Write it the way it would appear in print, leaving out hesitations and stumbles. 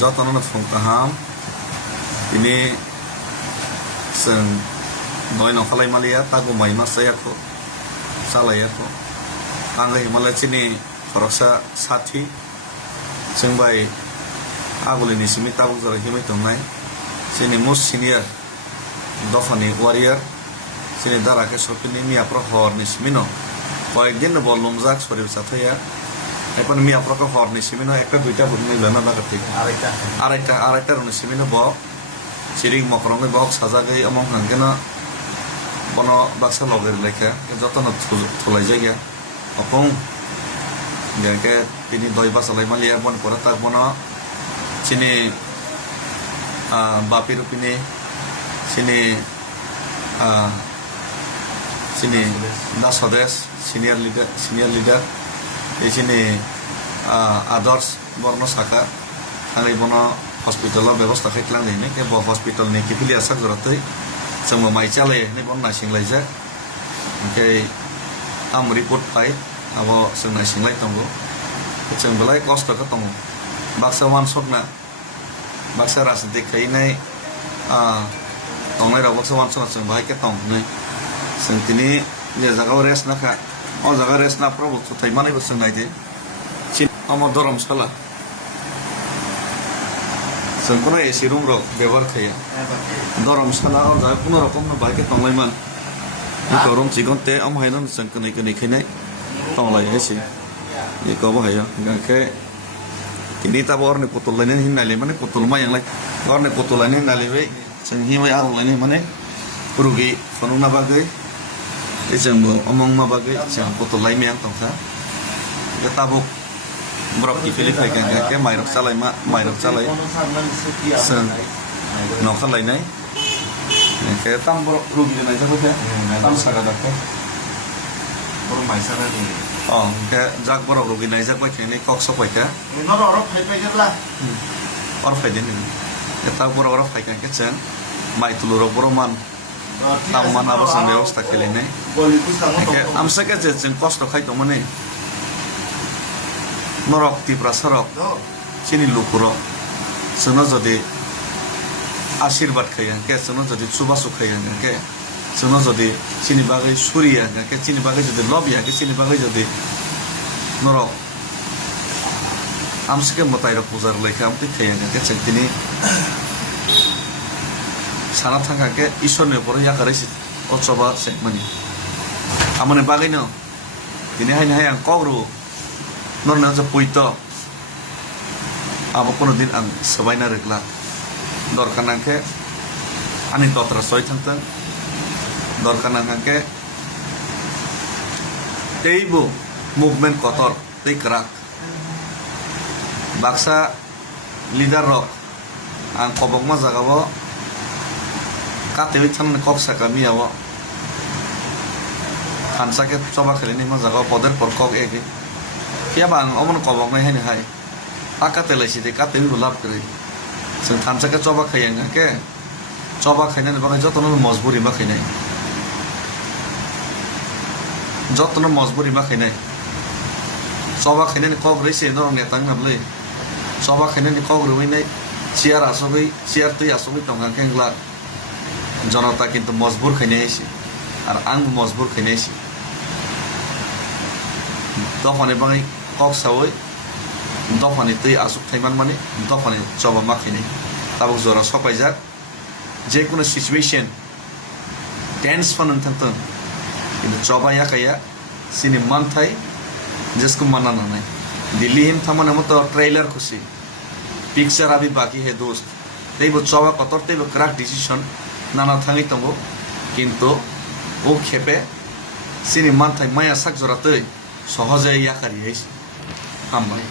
जतन फुंकाहाम ini जों दय नखालाय मालिया तागु माइ मासायाखौ सालायाखौ आङो हिमालय चिनि फरकसा साथि जों बाय आगुलिनि सिमि ताबुक जरा हिमै दंनाय जोंनि मोस्ट सिनियर दफानि वारियर जोंनि दाराके सपिनि मियाफ्रा हरनि सिमिनो कয়েকদিন বল লমজাক শরীর সাথেয়া এখন মিয়াফ্রাকে হরনি সিমিনো একটা দুইটা বুঝনিল না লাগাতে আরেকটা রনি সিমিনো ব চিরিং মকরঙ্গে বক সাজাগে আমং হাঙ্গেনা বন বাক্সা লগের লেখা যতন থলাই জায়গা অপং যাকে তিনি দই বাসালাই মালিয়া বন করা তাক বন চিনি বাপি রুপিনি চিনি চিনি দা স্বদেশ সিনিয়র লিডার এই চিনি আদর্শ বর্ণ শাখা थांनाय बन हस्पिटालाव व्यवस्था खालामनायनि के ब हस्पिटालनि किफिलिया सागजरातै जों माइ चालायनाय बन नायसिंलायजा ओमफ्राय आम रिपर्ट फाय अब जों नायसिंलाय दंगो जों बेलाय कस्त'खौ दङ बाक्सा वान सकना बाक्सा राजनीति खायनाय दंनाय राव बाक्सा वान सकना जों बाहायके दंनै जों दिनै जे जागायाव रेस्ट नाखा अ जागा रेस्ट नाफ्रावबो थुथायमानायबो जों नायदो আমার ধর্মশালা जों কোনো एसी रूम रक व्यवहार खाया धर्मशाला और जा कोनो रकम न बाइके तंलायमान इको रूम चिगनते अम हायन जों कनै खैनाय तंलाय एसी इको बहाय गाखे किनि ता बरनि पुतुललायनि हिननायले माने पुतुलमा यांलाय बरनि पुतुललायनि हिननायले बै जों हिमै आगलायनि माने रुगि फनुना बागै जोंबो अमंमा बागै जों पुतुललाय मियां तंसा ताबुक Brok kifili faikan ke mairok salai sen nokal lainai ke tam brok rugi nai jago ke tam sagada ke brok mai sana ni oh ke jak brok rugi nai jak bai ke kok sok bai ke no orok phai pai la or phai din ke ta brok orok faikan ke chen mai tulurok broman tam mana bosan ব্যবস্থা খেলে নাই ke amsa ke chen kosto khai to mane নরক তীব্রা সরক চিনি লুকুরক जोंनो যদি आशीर्वाद खायगे जोंनो যদি सुबासु खायगे जोंनो যদি চিনি बागै सुरिया के चिनि बागै যদি लबिया के चिनि बागै যদি नरक आमसके मतायरक पुजार लेखा आमति खायगे के जों दिनै साना थांगा के ईश्वरनि ऊपर याकारायसि अचबा सेकमानि आमने बागैनो दिनै हाय आं कग्रु नरना जो पुइतो अब कोनो दिन आं सबायना रेगला दरकार नांके आंनि दत्रा सय थांथों दरकार नांके तेइबो मुभमेन्ट कतर तै क्राक बाक्सा लिडार रक आं कबकमा जागाव कातेबै थांनानै कक साका मियाव थानसाके सभा खेलेनि मा जागाव पदेर पर कक एगे क्या बांग अमन कबक नहीं है हाय आकाते लाइसी दे काते भी लाभ करे जों थानसा के चबा खायंगा के चबा खायनानै बागै जतन मजबुरी मा खायनाय जतन मजबुरी मा खायनाय चबा खायनानै कक रैसे न नेतां नाबलै चबा खायनानै कक रैनाय चियार आसबै चियार तै आसबै दंगा केंगला जनता किन्तु मजबुर खायनायसि आरो आं मजबुर खायनायसि दफाने बागै कक सावै दफाने तै आसुक थाइमान माने दफाने चबा माखैनाय ताबुक जरा सपायजाक जेकुनो सिचुएशन टेंस फनन थांथों किन्तु चबा याकाया सिनि मानथाय जिसको माना नानाय दिल्ली हिम थामाने मत ट्रेलर खुशी पिक्चर अभी बाकी है दोस्त तैबो चबा कतर तैबो क्राक डिसिजन नाना थाङै दंगो किन्तु ओ खेपे सिनि मानथाय माया साक जरा तै सहजै याकारि हामबाय